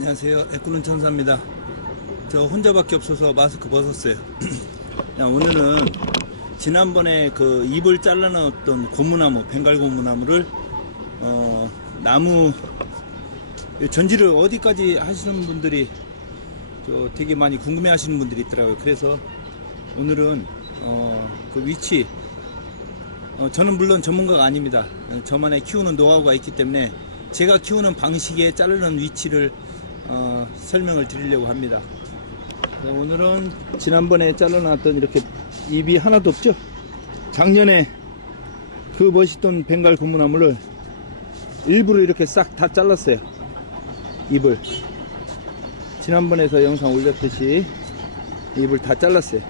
안녕하세요. 애꾸는 천사입니다. 저 혼자밖에 없어서 마스크 벗었어요. 오늘은 지난번에 그 잎을 잘라놨던 고무나무, 벵갈 고무나무를 나무 전지를 어디까지 하시는 분들이 되게 많이 궁금해 하시는 분들이 있더라고요. 그래서 오늘은 그 위치, 저는 물론 전문가가 아닙니다. 저만의 키우는 노하우가 있기 때문에 제가 키우는 방식에 자르는 위치를 설명을 드리려고 합니다. 오늘은 지난번에 잘라놨던 이렇게 잎이 하나도 없죠. 작년에 그 멋있던 벵갈 고무나무를 일부러 이렇게 싹 다 잘랐어요. 잎을 지난번에서 영상 올렸듯이 잎을 다 잘랐어요.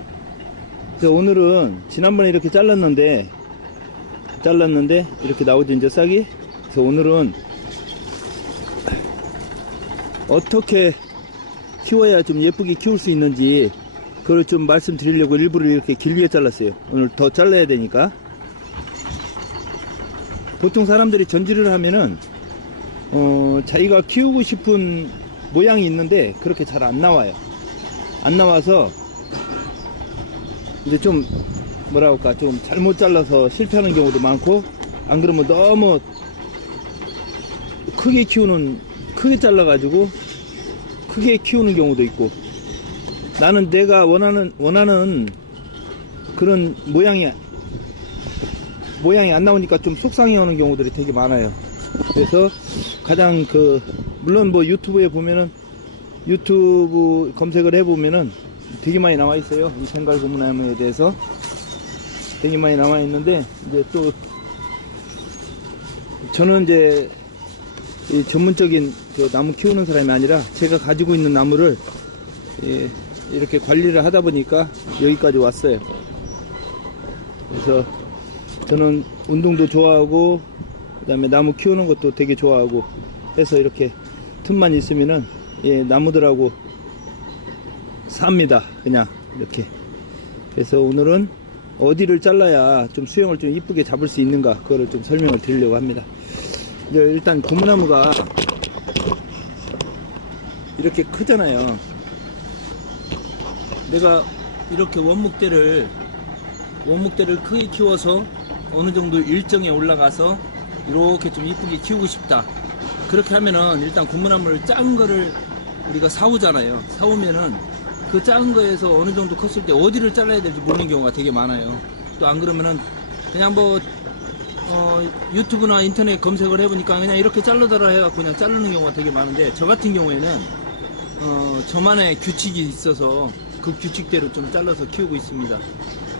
그래서 오늘은 지난번에 이렇게 잘랐는데 이렇게 나오죠, 이제 싹이. 그래서 오늘은 어떻게 키워야 좀 예쁘게 키울 수 있는지 그걸 좀 말씀드리려고 일부러 이렇게 길게 잘랐어요. 오늘 더 잘라야 되니까. 보통 사람들이 전지를 하면은 자기가 키우고 싶은 모양이 있는데 그렇게 잘 안 나와요. 안 나와서 이제 좀 뭐라 할까, 좀 잘못 잘라서 실패하는 경우도 많고, 안 그러면 너무 크게 잘라가지고 크게 키우는 경우도 있고, 나는 내가 원하는 그런 모양이 안 나오니까 좀 속상해 하는 경우들이 되게 많아요. 그래서 가장 물론 뭐 유튜브에 보면은, 유튜브 검색을 해보면은 되게 많이 나와 있어요. 이 벵갈 고무나무에 대해서 되게 많이 나와 있는데, 이제 또 저는 이제 이 전문적인 나무 키우는 사람이 아니라 제가 가지고 있는 나무를 이렇게 관리를 하다 보니까 여기까지 왔어요. 그래서 저는 운동도 좋아하고, 그 다음에 나무 키우는 것도 되게 좋아하고 해서 이렇게 틈만 있으면은 나무들하고 삽니다. 그냥 이렇게. 그래서 오늘은 어디를 잘라야 좀 수영을 좀 이쁘게 잡을 수 있는가, 그거를 좀 설명을 드리려고 합니다. 이제 일단 고무나무가 이렇게 크잖아요. 내가 이렇게 원목대를 크게 키워서 어느 정도 일정에 올라가서 이렇게 좀 이쁘게 키우고 싶다. 그렇게 하면은 일단 고무나무를 작은 거를 우리가 사오잖아요. 사오면은 그 작은 거에서 어느 정도 컸을 때 어디를 잘라야 될지 모르는 경우가 되게 많아요. 또 안 그러면은 그냥 유튜브나 인터넷 검색을 해보니까 그냥 이렇게 자르더라 해갖고 그냥 자르는 경우가 되게 많은데, 저 같은 경우에는 저만의 규칙이 있어서 그 규칙대로 좀 잘라서 키우고 있습니다.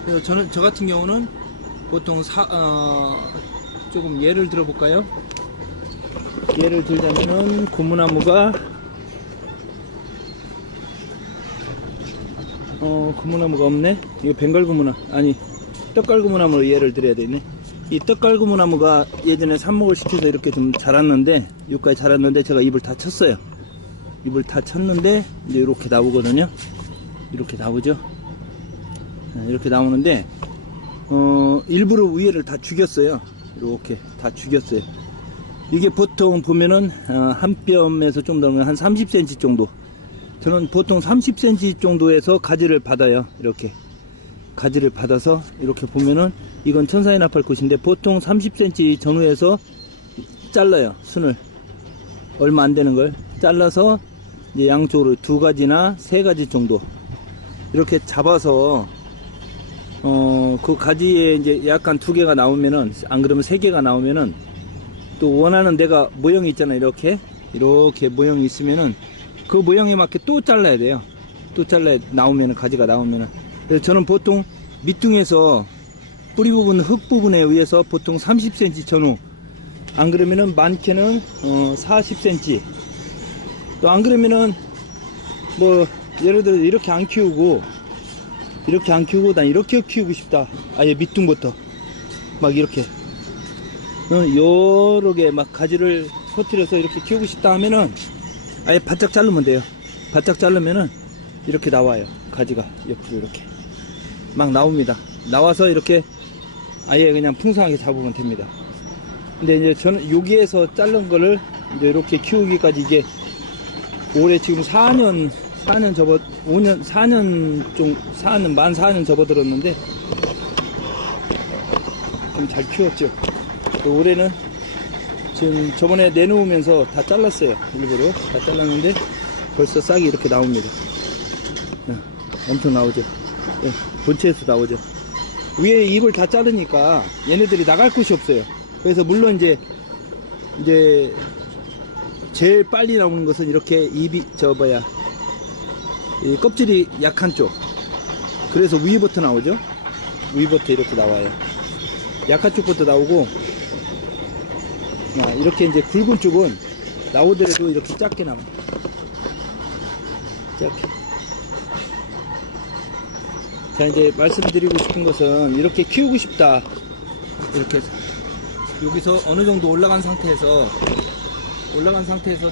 그래서 저 같은 경우는 보통 조금 예를 들어볼까요? 예를 들자면은 고무나무가 고무나무가 없네. 이거 벵갈 고무나, 아니 떡갈 고무나무로 예를 들어야 되네. 이 떡갈 고무나무가 예전에 삽목을 시켜서 이렇게 좀 자랐는데, 여기까지 자랐는데 제가 잎을 다 쳤어요. 잎을 다 쳤는데 이제 이렇게 나오거든요. 이렇게 나오죠. 이렇게 나오는데 일부러 위에를 다 죽였어요. 이렇게 다 죽였어요. 이게 보통 보면은 한 뼘에서 좀 더 한 30cm 정도. 저는 보통 30cm 정도에서 가지를 받아요. 이렇게 가지를 받아서 이렇게 보면은, 이건 천사의 나팔꽃인데 보통 30cm 전후에서 잘라요. 순을 얼마 안 되는 걸 잘라서 이제 양쪽으로 2가지나 3가지 정도 이렇게 잡아서 그 가지에 이제 약간 2개가 나오면은, 안 그러면 3개가 나오면은, 또 원하는 내가 모형이 있잖아요. 이렇게 모형이 있으면은 그 모형에 맞게 또 잘라야 돼요. 또 잘라야, 나오면은, 가지가 나오면은. 그래서 저는 보통 밑둥에서 뿌리 부분, 흙 부분에 의해서 보통 30cm 전후, 안 그러면은 많게는 40cm, 또 안 그러면은 뭐 예를 들어 이렇게 안 키우고 난 이렇게 키우고 싶다. 아예 밑둥부터 막 이렇게 여러 개 막 가지를 퍼뜨려서 이렇게 키우고 싶다 하면은 아예 바짝 자르면 돼요. 바짝 자르면은 이렇게 나와요. 가지가 옆으로 이렇게 막 나옵니다. 나와서 이렇게 아예 그냥 풍성하게 잡으면 됩니다. 근데 이제 저는 여기에서 자른 거를 이제 이렇게 키우기까지 이게 올해 지금 4년 접어 5년 4년 좀 4년 만 4년 접어들었는데 좀 잘 키웠죠. 올해는 지금 저번에 내놓으면서 다 잘랐어요. 일부러 다 잘랐는데 벌써 싹이 이렇게 나옵니다. 엄청 나오죠. 네, 본체에서 나오죠. 위에 잎을 다 자르니까 얘네들이 나갈 곳이 없어요. 그래서 물론 이제 제일 빨리 나오는 것은 이렇게 잎이 이 껍질이 약한 쪽. 그래서 위부터 나오죠. 위부터 이렇게 나와요. 약한 쪽부터 나오고, 이렇게 이제 굵은 쪽은 나오더라도 이렇게 작게 나와요. 작게. 자, 이제 말씀드리고 싶은 것은 이렇게 키우고 싶다. 이렇게 해서 여기서 어느 정도 올라간 상태에서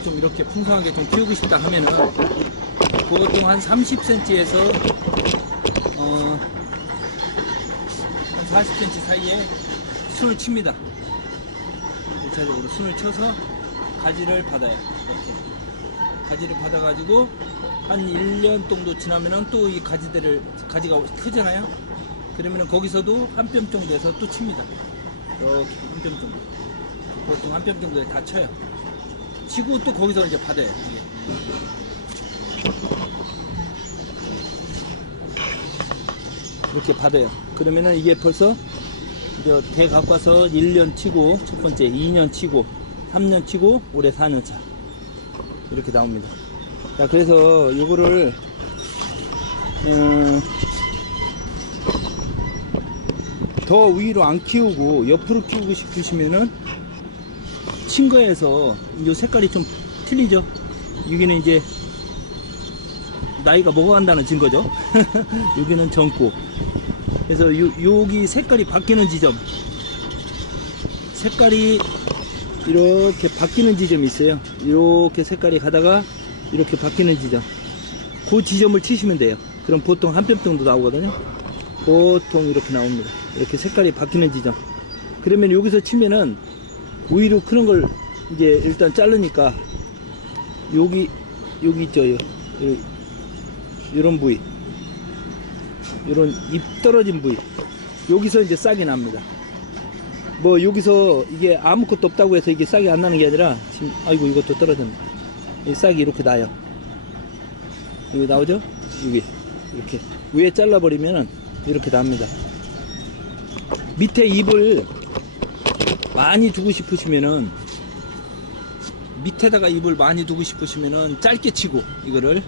좀 이렇게 풍성하게 좀 키우고 싶다 하면은 보통 한 30cm에서 한 40cm 사이에 순을 칩니다. 1차적으로 순을 쳐서 가지를 받아요. 이렇게 가지를 받아가지고 한 1년 정도 지나면은 또 이 가지가 크잖아요. 그러면은 거기서도 한 뼘 정도에서 또 칩니다. 이렇게 한 뼘 정도. 보통 한 뼘 정도에 다 쳐요. 치고 또 거기서 이제 받아요. 이렇게 받아요. 그러면은 이게 벌써 이제 대 갖고 와서 1년 치고, 첫 번째 2년 치고, 3년 치고, 올해 4년 차. 이렇게 나옵니다. 자, 그래서 요거를 더 위로 안 키우고 옆으로 키우고 싶으시면은 친 거에서 요 색깔이 좀 틀리죠. 여기는 이제 나이가 먹어간다는 증거죠. 여기는 젊고. 그래서 여기 색깔이 바뀌는 지점, 색깔이 이렇게 바뀌는 지점이 있어요. 이렇게 색깔이 가다가 이렇게 바뀌는 지점, 그 지점을 치시면 돼요. 그럼 보통 한 뼘 정도 나오거든요. 보통 이렇게 나옵니다. 이렇게 색깔이 바뀌는 지점. 그러면 여기서 치면은 오히려 그런 걸 이제 일단 자르니까 여기 있죠. 이런 부위, 이런 잎 떨어진 부위, 여기서 이제 싹이 납니다. 뭐 여기서 이게 아무것도 없다고 해서 이게 싹이 안 나는 게 아니라 지금 아이고 이것도 떨어졌네. 이 싹이 이렇게 나요. 여기 나오죠? 여기 이렇게 위에 잘라버리면은 이렇게 납니다. 밑에 잎을 많이 두고 싶으시면은, 밑에다가 잎을 많이 두고 싶으시면은 짧게 치고, 이거를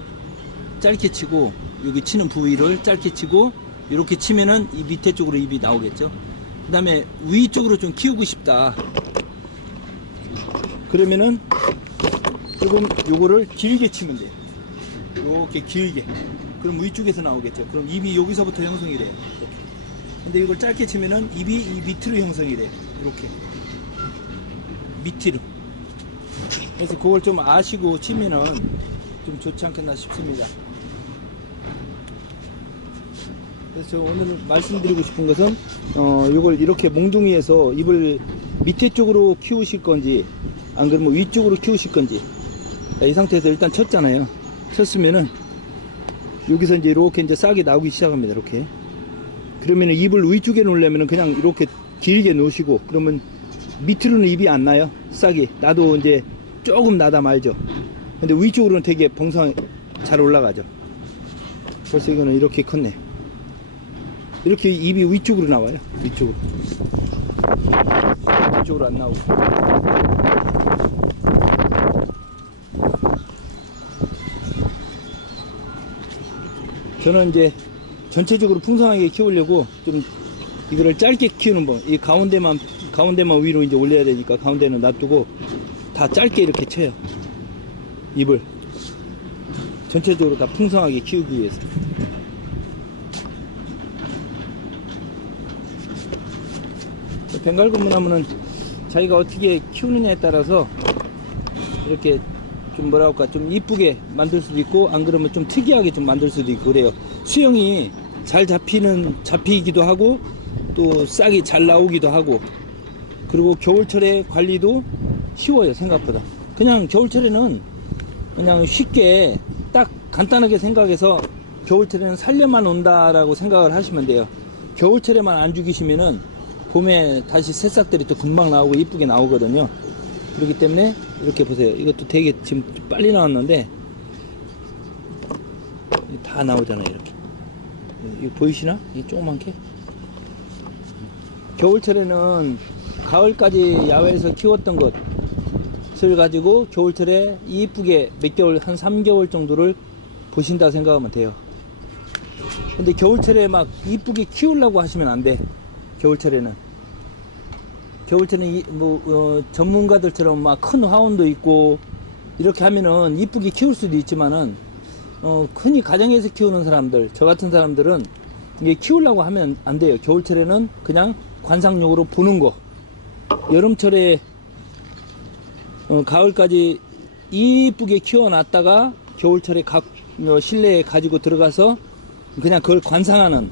짧게 치고, 여기 치는 부위를 짧게 치고 이렇게 치면은 이 밑에 쪽으로 잎이 나오겠죠. 그 다음에 위쪽으로 좀 키우고 싶다 그러면은 조금 요거를 길게 치면 돼요. 이렇게 길게. 그럼 위쪽에서 나오겠죠. 그럼 잎이 여기서부터 형성이 돼요. 이렇게. 근데 이걸 짧게 치면은 잎이 이 밑으로 형성이 돼요. 이렇게 밑으로. 그래서 그걸 좀 아시고 치면은 좀 좋지 않겠나 싶습니다. 그래서 오늘 말씀드리고 싶은 것은 요걸 이렇게 몽둥이에서 잎을 밑에 쪽으로 키우실 건지 안 그러면 위쪽으로 키우실 건지. 이 상태에서 일단 쳤잖아요. 쳤으면은 여기서 이제 이렇게 이제 싹이 나오기 시작합니다. 이렇게. 그러면은 잎을 위쪽에 놓으려면은 그냥 이렇게 길게 놓으시고, 그러면 밑으로는 잎이 안 나요. 싹이 나도 이제 조금 나다 말죠. 근데 위쪽으로는 되게 봉상 잘 올라가죠. 벌써 이거는 이렇게 컸네. 이렇게 잎이 위쪽으로 나와요. 위쪽으로. 이쪽으로 안 나오고. 저는 이제 전체적으로 풍성하게 키우려고 좀 이거를 짧게 키우는 법. 이 가운데만 위로 이제 올려야 되니까 가운데는 놔두고 다 짧게 이렇게 쳐요. 잎을. 전체적으로 다 풍성하게 키우기 위해서. 벵갈고무나무는 자기가 어떻게 키우느냐에 따라서 이렇게 좀 뭐라 할까, 좀 이쁘게 만들 수도 있고 안 그러면 좀 특이하게 좀 만들 수도 있고 그래요. 수영이 잘 잡히기도 하고 또 싹이 잘 나오기도 하고, 그리고 겨울철에 관리도 쉬워요. 생각보다. 그냥 겨울철에는 그냥 쉽게 딱 간단하게 생각해서 겨울철에는 살려만 온다라고 생각을 하시면 돼요. 겨울철에만 안 죽이시면은 봄에 다시 새싹들이 또 금방 나오고 이쁘게 나오거든요. 그렇기 때문에 이렇게 보세요. 이것도 되게 지금 빨리 나왔는데 다 나오잖아요. 이렇게. 이거 보이시나? 이 조그만게. 겨울철에는 가을까지 야외에서 키웠던 것을 가지고 겨울철에 이쁘게 몇 개월, 한 3개월 정도를 보신다 생각하면 돼요. 근데 겨울철에 막 이쁘게 키우려고 하시면 안 돼. 겨울철에는 전문가들처럼 막 큰 화원도 있고 이렇게 하면은 이쁘게 키울 수도 있지만은 흔히 가정에서 키우는 사람들, 저 같은 사람들은 이게 키우려고 하면 안 돼요. 겨울철에는 그냥 관상용으로 보는 거. 여름철에 가을까지 이쁘게 키워놨다가 겨울철에 실내에 가지고 들어가서 그냥 그걸 관상하는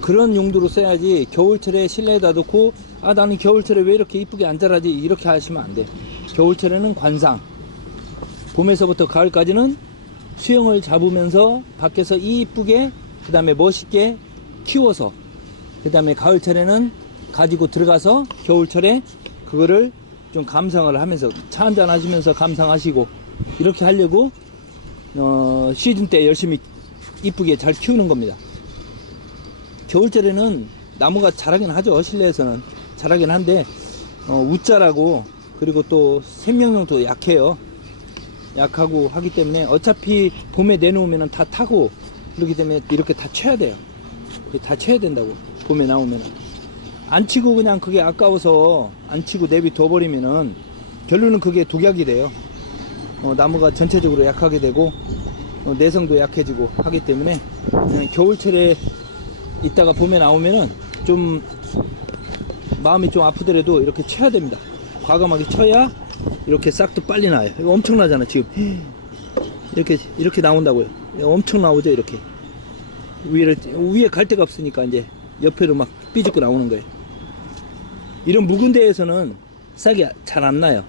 그런 용도로 써야지. 겨울철에 실내에다 놓고 나는 겨울철에 왜 이렇게 이쁘게 안 자라지 이렇게 하시면 안 돼. 겨울철에는 관상, 봄에서부터 가을까지는 수영을 잡으면서 밖에서 이쁘게 그 다음에 멋있게 키워서 그 다음에 가을철에는 가지고 들어가서 겨울철에 그거를 좀 감상을 하면서 차 한잔 하시면서 감상하시고 이렇게 하려고 시즌 때 열심히 이쁘게 잘 키우는 겁니다. 겨울철에는 나무가 자라긴 하죠. 실내에서는 자라긴 한데 웃자라고, 그리고 또 생명력도 약해요. 약하고 하기 때문에 어차피 봄에 내놓으면 다 타고 그렇기 때문에 이렇게 다 쳐야 돼요. 다 쳐야 된다고. 봄에 나오면 안 치고 그냥 그게 아까워서 안 치고 내비둬 버리면은 결론은 그게 독약이 돼요. 나무가 전체적으로 약하게 되고 내성도 약해지고 하기 때문에 겨울철에 있다가 봄에 나오면은 좀 마음이 좀 아프더라도 이렇게 쳐야 됩니다. 과감하게 쳐야 이렇게 싹도 빨리 나요. 이거 엄청나잖아 지금. 이렇게 나온다고요. 엄청 나오죠. 이렇게 위에 갈 데가 없으니까 이제 옆에로 막 삐죽고 나오는 거예요. 이런 묵은 데에서는 싹이 잘 안 나요.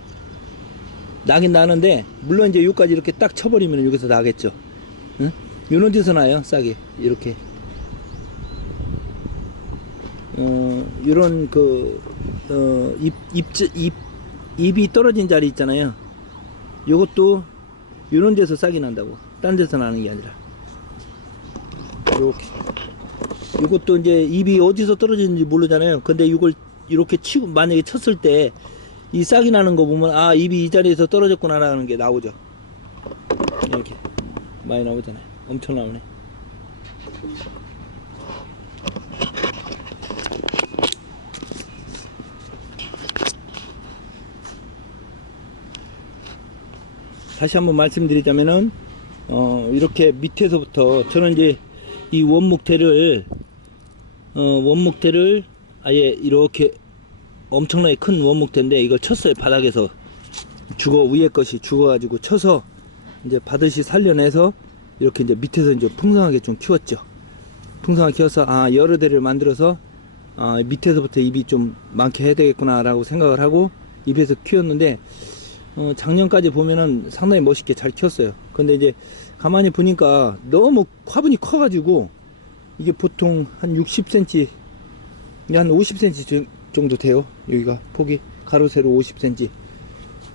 나긴 나는데 물론 이제 여기까지 이렇게 딱 쳐버리면 여기서 나겠죠. 응? 요런 데서 나요 싹이. 이렇게 요런 잎이 떨어진 자리 있잖아요. 요것도 요런 데서 싹이 난다고. 딴 데서 나는 게 아니라 이렇게. 요것도 이제 잎이 어디서 떨어지는지 모르잖아요. 근데 이걸 이렇게 치고 만약에 쳤을 때 이 싹이 나는 거 보면 잎이 이 자리에서 떨어졌구나 라는 게 나오죠. 이렇게 많이 나오잖아요. 엄청 나오네. 다시 한번 말씀드리자면은 이렇게 밑에서부터 저는 이제 이 원목대를 아예 이렇게 엄청나게 큰 원목대인데 이걸 쳤어요. 바닥에서 위에 것이 죽어가지고 쳐서 이제 바듯이 살려내서 이렇게 이제 밑에서 이제 풍성하게 좀 키웠죠. 풍성하게 키워서 여러 대를 만들어서 밑에서부터 잎이 좀 많게 해야 되겠구나 라고 생각을 하고 잎에서 키웠는데 작년까지 보면은 상당히 멋있게 잘 키웠어요. 근데 이제 가만히 보니까 너무 화분이 커가지고 이게 보통 한 60cm, 한 50cm 정도 돼요. 여기가 폭이 가로 세로 50cm.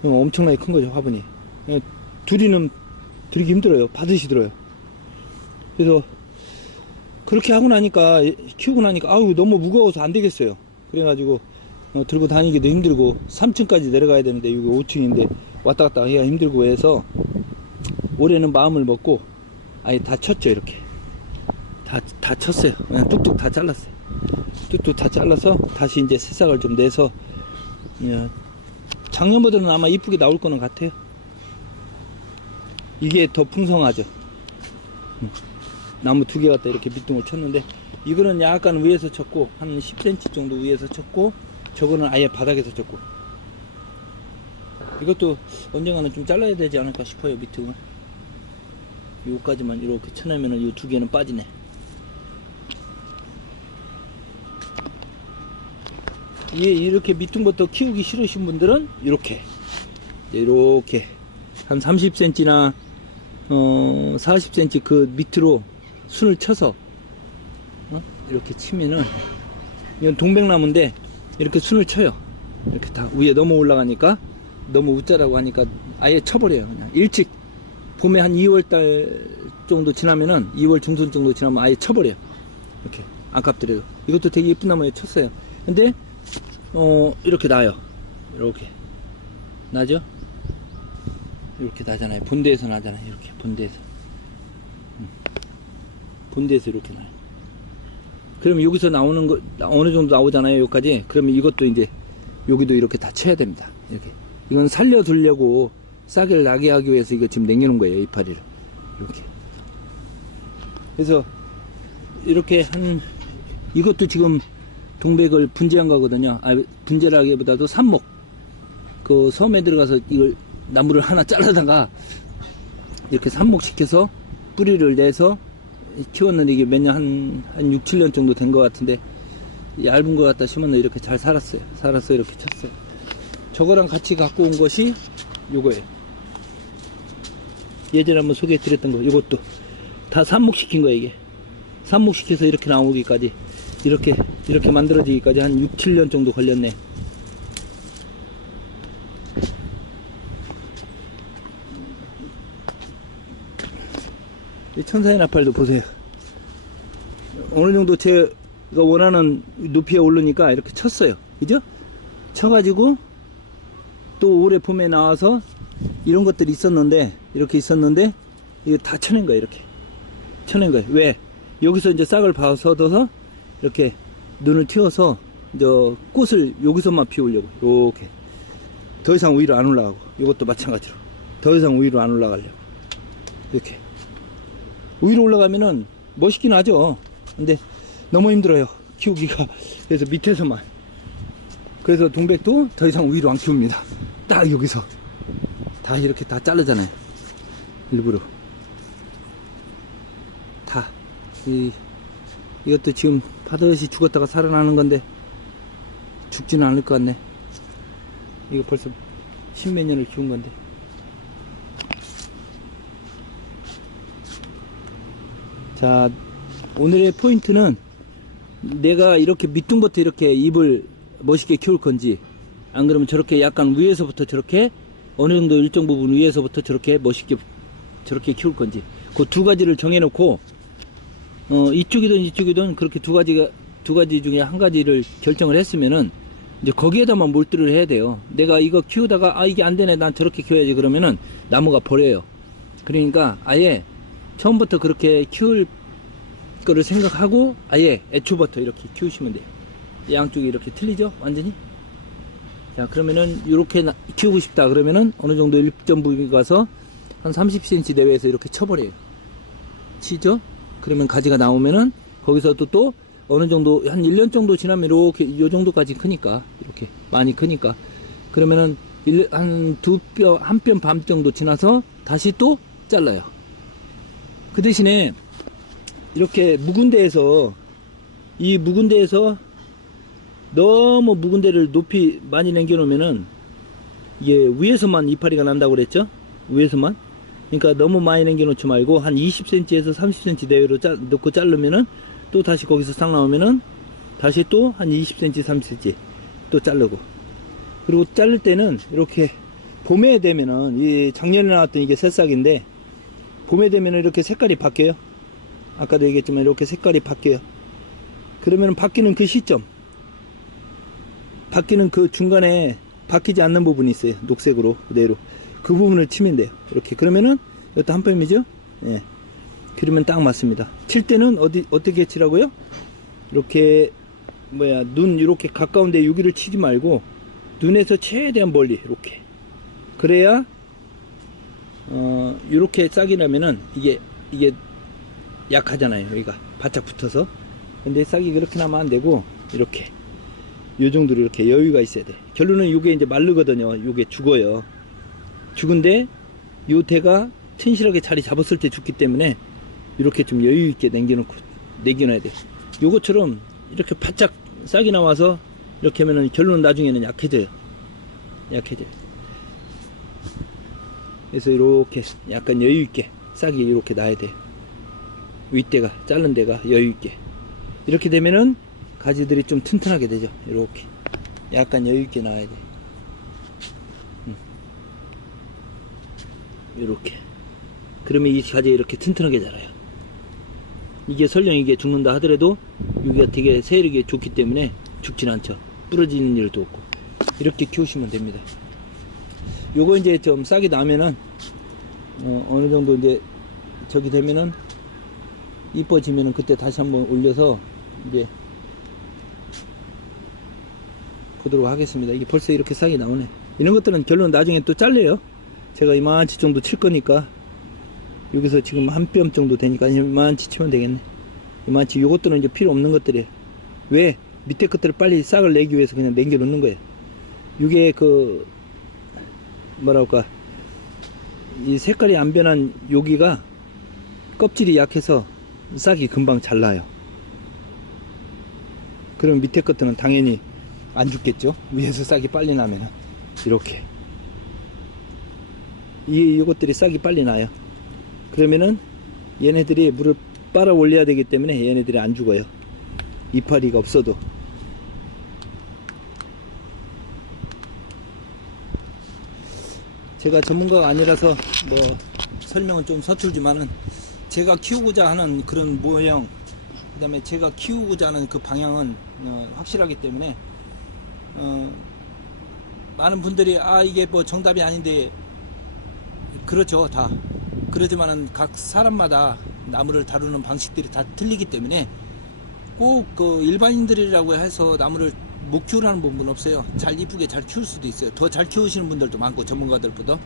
엄청나게 큰 거죠 화분이. 둘이는 들기 힘들어요. 바듯이 들어요. 그래서 그렇게 하고 나니까, 키우고 나니까 너무 무거워서 안 되겠어요. 그래가지고 들고 다니기도 힘들고 3층까지 내려가야 되는데 여기 5층인데 왔다 갔다 하기가 힘들고 해서 올해는 마음을 먹고 아예 다 쳤죠. 이렇게 다 쳤어요. 그냥 뚝뚝 다 잘랐어요. 뚝뚝 다 잘라서 다시 이제 새싹을 좀 내서 작년보다는 아마 이쁘게 나올 거는 같아요. 이게 더 풍성하죠. 나무 2개 갖다 이렇게 밑둥을 쳤는데 이거는 약간 위에서 쳤고 한 10cm 정도 위에서 쳤고 저거는 아예 바닥에서 쳤고 이것도 언젠가는 좀 잘라야 되지 않을까 싶어요. 밑둥을 요까지만 이렇게 쳐내면은 이 2개는 빠지네. 이렇게 밑둥부터 키우기 싫으신 분들은 이렇게 이렇게 한 30cm나 40cm 그 밑으로 순을 쳐서 이렇게 치면은, 이건 동백나무인데 이렇게 순을 쳐요. 이렇게 다 위에 너무 올라가니까, 너무 웃자라고 하니까 아예 쳐버려요. 그냥 일찍 봄에 한 2월달 정도 지나면은, 2월 중순 정도 지나면 아예 쳐버려요. 이렇게 아깝더라도. 이것도 되게 예쁜 나무에 쳤어요. 근데 이렇게 나요. 이렇게 나죠? 이렇게 나잖아요. 본대에서 나잖아요. 이렇게 본대에서. 본대에서 이렇게 나요. 그럼 여기서 나오는 거 어느 정도 나오잖아요. 여기까지. 그러면 이것도 이제 여기도 이렇게 다 쳐야 됩니다. 이렇게. 이건 살려두려고 싹을 나게 하기 위해서 이거 지금 남겨놓은 거예요. 이파리를. 이렇게. 그래서 이렇게 이것도 지금 동백을 분재한 거거든요. 분재라기보다도 삽목. 그 섬에 들어가서 이걸 나무를 하나 잘라다가 이렇게 삽목시켜서 뿌리를 내서 키웠는데, 이게 몇 년, 한 6, 7년 정도 된 것 같은데, 얇은 거 갖다 심었는데 이렇게 잘 살았어요. 이렇게 쳤어요. 저거랑 같이 갖고 온 것이 요거예요. 예전에 한번 소개해 드렸던 거. 요것도 다 삽목시킨 거예요. 이게 삽목시켜서 이렇게 나오기까지, 이렇게 만들어지기까지 한 6, 7년 정도 걸렸네. 이 천사의 나팔도 보세요. 어느 정도 제가 원하는 높이에 오르니까 이렇게 쳤어요. 그죠? 쳐가지고 또 올해 봄에 나와서 이런 것들이 있었는데, 이렇게 있었는데, 이거 다 쳐낸 거예요. 이렇게 쳐낸 거예요. 왜? 여기서 이제 싹을 봐서둬서 이렇게 눈을 틔워서 이제 꽃을 여기서만 피우려고. 이렇게 더 이상 위로 안 올라가고, 이것도 마찬가지로 더 이상 위로 안 올라가려고. 이렇게 위로 올라가면은 멋있긴 하죠. 근데 너무 힘들어요, 키우기가. 그래서 밑에서만. 그래서 동백도 더 이상 위로 안 키웁니다. 딱 여기서 다 이렇게 다 자르잖아요. 일부러 다. 이것도 지금 파듯이 죽었다가 살아나는 건데 죽지는 않을 것 같네. 이거 벌써 십몇 년을 키운 건데. 자, 오늘의 포인트는 내가 이렇게 밑둥부터 이렇게 잎을 멋있게 키울 건지, 안 그러면 저렇게 약간 위에서부터 저렇게 어느 정도 일정 부분 위에서부터 저렇게 멋있게 저렇게 키울 건지, 그 두 가지를 정해놓고 이쪽이든 그렇게 두 가지 중에 한 가지를 결정을 했으면은 이제 거기에다만 몰두를 해야 돼요. 내가 이거 키우다가 이게 안 되네, 난 저렇게 키워야지 그러면은 나무가 버려요. 그러니까 아예 처음부터 그렇게 키울 거를 생각하고 아예 애초부터 이렇게 키우시면 돼요. 양쪽이 이렇게 틀리죠? 완전히. 자, 그러면은 이렇게 키우고 싶다 그러면은 어느 정도 일정 부위 가서 한 30cm 내외에서 이렇게 쳐버려요. 치죠? 그러면 가지가 나오면은 거기서도 또 어느 정도 한 1년 정도 지나면 이렇게 요 정도까지 크니까, 이렇게 많이 크니까, 그러면은 한 한 뼘 반 정도 지나서 다시 또 잘라요. 그 대신에 이렇게 묵은 데에서, 이 묵은 데에서 너무 묵은 데를 높이 많이 남겨 놓으면은 이게 위에서만 이파리가 난다고 그랬죠? 위에서만. 그러니까 너무 많이 남겨 놓지 말고 한 20cm에서 30cm 내외로 넣고 자르면은 또 다시 거기서 싹 나오면은 다시 또 한 20cm, 30cm 또 자르고. 그리고 자를 때는 이렇게 봄에 되면은, 이 작년에 나왔던 이게 새싹인데 봄에 되면은 이렇게 색깔이 바뀌어요. 아까도 얘기했지만 이렇게 색깔이 바뀌어요. 그러면 바뀌는 그 시점, 바뀌는 그 중간에 바뀌지 않는 부분이 있어요. 녹색으로 그대로 그 부분을 치면 돼요. 이렇게. 그러면은 이것도 한 뼘이죠. 예. 그러면 딱 맞습니다. 칠 때는 어떻게 치라고요? 이렇게 눈 이렇게 가까운데 여기를 치지 말고 눈에서 최대한 멀리 이렇게. 그래야 이렇게 싹이 나면은 이게 약하잖아요. 여기가 바짝 붙어서. 근데 싹이 그렇게 나면 안 되고 이렇게 요 정도로 이렇게 여유가 있어야 돼. 결론은 이게 이제 마르거든요. 이게 죽어요. 죽은데 요 대가 튼실하게 자리 잡았을 때 죽기 때문에 이렇게 좀 여유 있게 남겨놔야 돼. 요것처럼 이렇게 바짝 싹이 나와서 이렇게 하면은 결론은 나중에는 약해져요. 그래서 이렇게 약간 여유있게 싹이 이렇게 나야 돼요. 윗대가 자른 데가 여유있게 이렇게 되면은 가지들이 좀 튼튼하게 되죠. 이렇게 약간 여유있게 나와야 돼. 이렇게 그러면 이 가지가 이렇게 튼튼하게 자라요. 이게 설령 이게 죽는다 하더라도 여기가 되게 세력이 좋기 때문에 죽진 않죠. 부러지는 일도 없고. 이렇게 키우시면 됩니다. 요거 이제 좀 싹이 나면은 어느 정도 이제 저기 되면은 이뻐지면은 그때 다시 한번 올려서 이제 보도록 하겠습니다. 이게 벌써 이렇게 싹이 나오네. 이런 것들은 결론 나중에 또 잘려요. 제가 이만치 정도 칠 거니까 여기서 지금 한 뼘 정도 되니까 이만치 치면 되겠네. 이만치. 요것들은 이제 필요 없는 것들이에요. 왜? 밑에 것들을 빨리 싹을 내기 위해서 그냥 남겨 놓는 거예요. 이게 그 뭐랄까 이 색깔이 안 변한 여기가 껍질이 약해서 싹이 금방 잘 나요. 그럼 밑에 것들은 당연히 안 죽겠죠. 위에서 싹이 빨리 나면은 이렇게 이것들이 싹이 빨리 나요. 그러면은 얘네들이 물을 빨아 올려야 되기 때문에 얘네들이 안 죽어요. 이파리가 없어도. 제가 전문가가 아니라서 뭐 설명은 좀 서툴지만은 제가 키우고자 하는 그런 모형, 그 다음에 제가 키우고자 하는 그 방향은 확실하기 때문에 많은 분들이 이게 뭐 정답이 아닌데 그렇죠. 다 그러지만은 각 사람마다 나무를 다루는 방식들이 다 틀리기 때문에 꼭 그 일반인들이라고 해서 나무를 못 키우라는 부분은 없어요. 잘 이쁘게 잘 키울 수도 있어요. 더 잘 키우시는 분들도 많고 전문가들보다.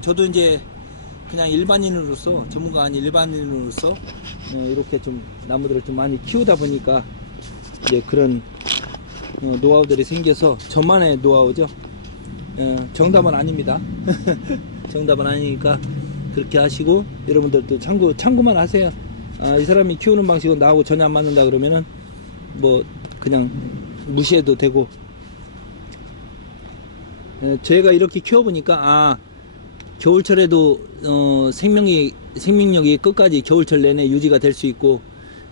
저도 이제 그냥 일반인으로서, 전문가 아닌 일반인으로서 이렇게 좀 나무들을 좀 많이 키우다 보니까 이제 그런 노하우들이 생겨서 저만의 노하우죠. 정답은 아닙니다. 정답은 아니니까 그렇게 하시고 여러분들도 참고만 하세요. 이 사람이 키우는 방식은 나하고 전혀 안 맞는다 그러면은 뭐 그냥 무시해도 되고, 제가 이렇게 키워보니까 겨울철에도 생명력이 끝까지 겨울철 내내 유지가 될 수 있고,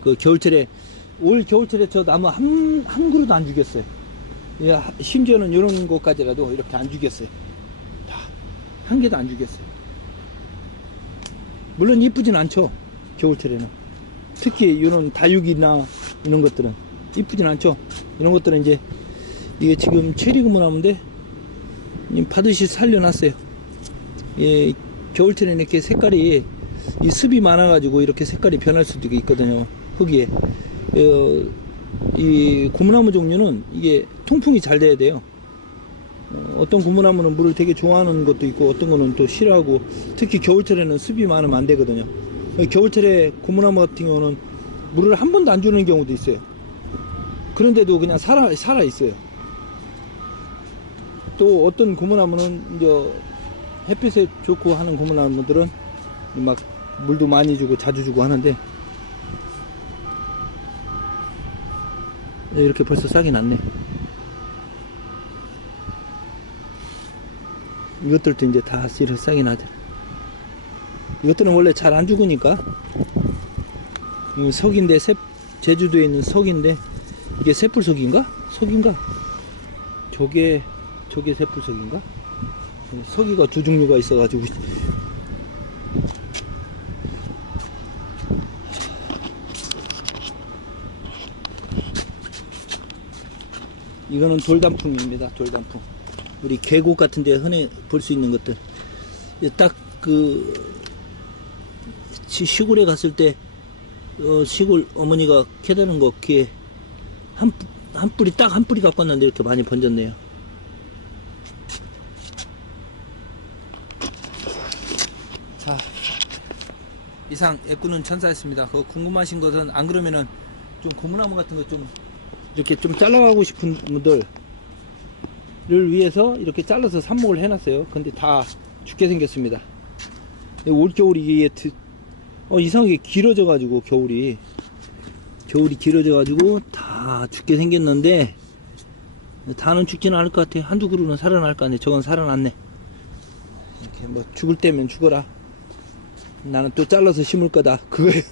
그 겨울철에 올 겨울철에 저 나무 한 그루도 안 죽였어요. 심지어는 이런 것까지라도 이렇게 안 죽였어요. 다 한 개도 안 죽였어요. 물론 이쁘진 않죠. 겨울철에는 특히 이런 다육이나 이런 것들은 이쁘진 않죠. 이런 것들은 이제 이게 지금 체리 고무나무인데 받으시 살려놨어요. 예, 겨울철에는 이렇게 색깔이 이 습이 많아가지고 이렇게 색깔이 변할 수도 있거든요. 흙이. 이 고무나무 종류는 이게 통풍이 잘 돼야 돼요. 어떤 고무나무는 물을 되게 좋아하는 것도 있고 어떤 거는 또 싫어하고, 특히 겨울철에는 습이 많으면 안 되거든요. 겨울철에 고무나무 같은 경우는 물을 한 번도 안 주는 경우도 있어요. 그런데도 그냥 살아 있어요. 또 어떤 고무나무는 이제 햇빛에 좋고 하는 고무나무들은 막 물도 많이 주고 자주 주고 하는데, 이렇게 벌써 싹이 났네. 이것들도 이제 다 씨를 싹이 나죠. 이것들은 원래 잘 안 죽으니까. 석인데, 제주도에 있는 석인데, 이게 새풀석인가? 석인가? 저게 새풀석인가? 석이가 두 종류가 있어가지고. 이거는 돌단풍입니다. 돌단풍. 우리 계곡 같은데 흔히 볼 수 있는 것들. 딱 시골에 갔을 때 시골 어머니가 캐다는 거 귀에 한 뿌리 딱 한 뿌리 갖고 왔는데 이렇게 많이 번졌네요. 자, 이상 애꾸는 천사였습니다. 그거 궁금하신 것은, 안 그러면은 좀 고무나무 같은 거 좀 이렇게 좀 잘라가고 싶은 분들을 위해서 이렇게 잘라서 삽목을 해놨어요. 근데 다 죽게 생겼습니다. 올겨울이 이게 이상하게 길어져가지고 겨울이 길어져가지고 다 죽게 생겼는데, 다는 죽지는 않을 것 같아. 한두 그루는 살아날 것 같네. 저건 살아났네. 이렇게 뭐 죽을 때면 죽어라. 나는 또 잘라서 심을 거다. 그거예요.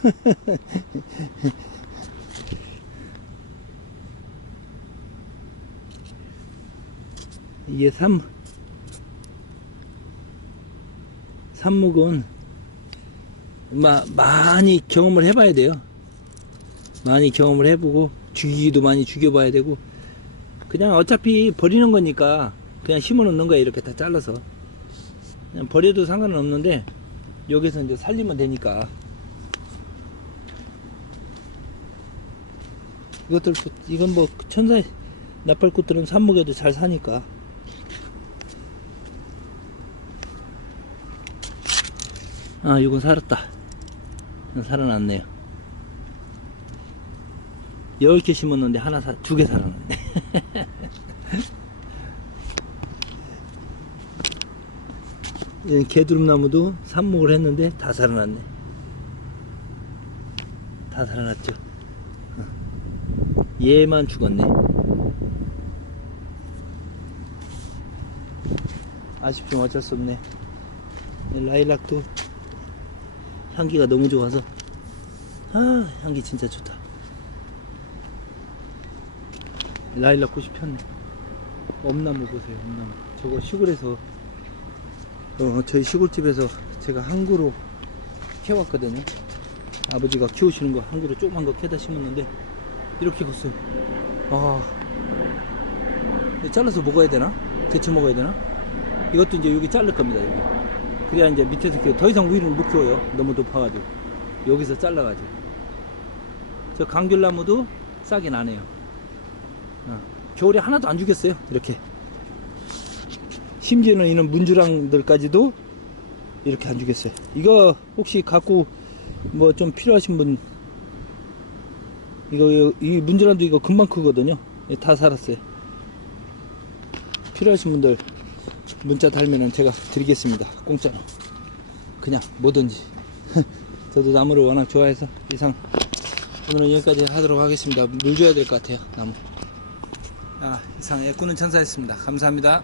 이게 삽목은 많이 경험을 해봐야 돼요. 많이 경험을 해보고 죽이기도 많이 죽여봐야 되고, 그냥 어차피 버리는 거니까 그냥 심어 놓는 거야. 이렇게 다 잘라서 그냥 버려도 상관은 없는데, 여기서 이제 살리면 되니까. 이것들, 이건 뭐 천사의 나팔꽃들은 삽목에도 잘 사니까. 아, 이건 살았다. 살아났네요. 10개 심었는데 두 개 살아났네. 개두릅나무도 삽목을 했는데 다 살아났네. 다 살아났죠. 얘만 죽었네. 아쉽지만 어쩔 수 없네. 라일락도 향기가 너무 좋아서, 아, 향기 진짜 좋다. 라일락 꽃이 폈네. 엄나무 보세요. 엄나무. 저거 시골에서, 저희 시골집에서 제가 항구로 캐왔거든요. 아버지가 키우시는 거 항구로 조그만 거 캐다 심었는데 이렇게 컸어요. 아, 잘라서 먹어야 되나? 데쳐 먹어야 되나? 이것도 이제 여기 자를 겁니다. 여기. 그래야 이제 밑에서 더 이상 위를 못 키워요. 너무 높아가지고. 여기서 잘라가지고. 저 감귤나무도 싹이 나네요. 겨울에 하나도 안 죽였어요. 이렇게. 심지어는 이런 문주랑들까지도 이렇게 안 죽였어요. 이거 혹시 갖고 뭐 좀 필요하신 분, 이 문주랑도 이거 금방 크거든요. 다 살았어요. 필요하신 분들 문자 달면은 제가 드리겠습니다. 공짜로. 그냥 뭐든지. 저도 나무를 워낙 좋아해서. 이상 오늘은 여기까지 하도록 하겠습니다. 물 줘야 될 것 같아요. 나무. 이상 애꾸는 천사였습니다. 감사합니다.